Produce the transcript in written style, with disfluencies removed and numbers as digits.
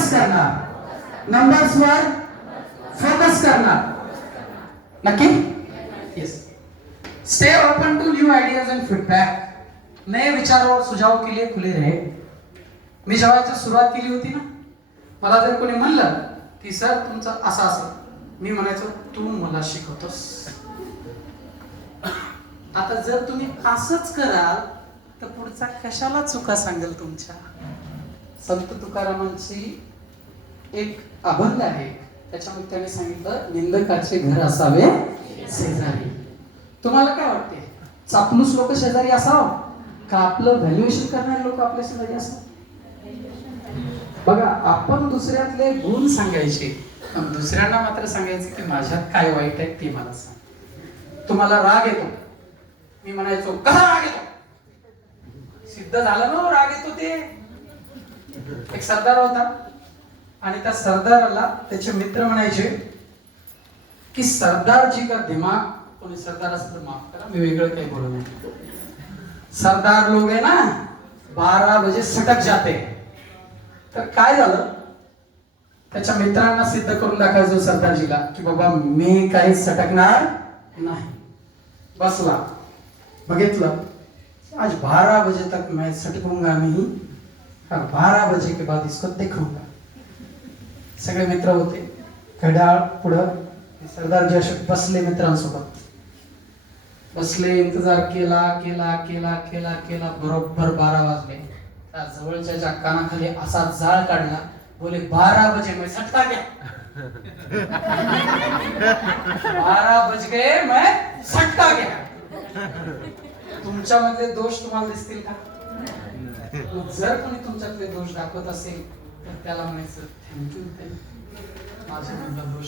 Focus करणार, नंबर्सवर focus करणार. नक्की? Yes. Stay open to new ideas and feedback. नए विचारों और सुझाव के लिए खुले रहे. मी जेव्हा सुरुवात केली होती ना, मला जर कोणी म्हणलं की सर तुमचं असं असं, मी म्हणायचो तू मला शिकवतोस. आता जर तुम्ही असंच कराल तर पुढचा कशाला चुका सांगेल तुमच्या. संत तुकारामांची एक अभंग आहे, त्याच्यामध्ये त्याने सांगितलं निंदकाचे घर असावे शेजारी. तुम्हाला काय वाटते, चापलूस लोक शेजारी असावं का आपलं व्हॅल्युएशन करणारे लोक आपल्या शेजारी असावं? बघा, आपण दुसऱ्यातले गुण सांगायचे, पण दुसऱ्यांना मात्र सांगायचं की माझ्यात काय वाईट आहे ते मला सांग. तुम्हाला राग येतो, मी म्हणायचो कसा राग येतो, सिद्ध झालं ना राग येतो ते. एक सरदार होता आणि त्या सरदाराला त्याचे मित्र म्हणायचे की सरदार जी का दिमाग, कोणी सरदार असं तर माफ करा मी वेगळं काही बोलू नाही, सरदार लोग है ना 12 बजे सटक जाते. तर काय झालं, त्याच्या मित्रांना सिद्ध करून दाखवायचं सरदारजीला की बाबा मी काही सटकणार नाही. बसला, बघितलं आज 12 बजे तक मैं सटकूंगा नहीं और 12 बजे के बाद इसको देखूंगा. सगळे मित्र होते, घड्याळ पुढं, सरदारजी असे बसले मित्रांसोबत, बसले, इंतजार केला केला केला केला केला. बरोबर 12 वाजले. त्या जवळच्या कानाखाली असा जाळ काढला, बोले 12 बजे मैं सटका गया. 12 बज गए मैं सटका गया. तुमच्यामधले दोष तुम्हाला दिसतील का? जर कोणी तुमच्यातले दोष दाखवत असेल तर त्याला म्हणायचं थँक्यू, माझ्यामधला दोष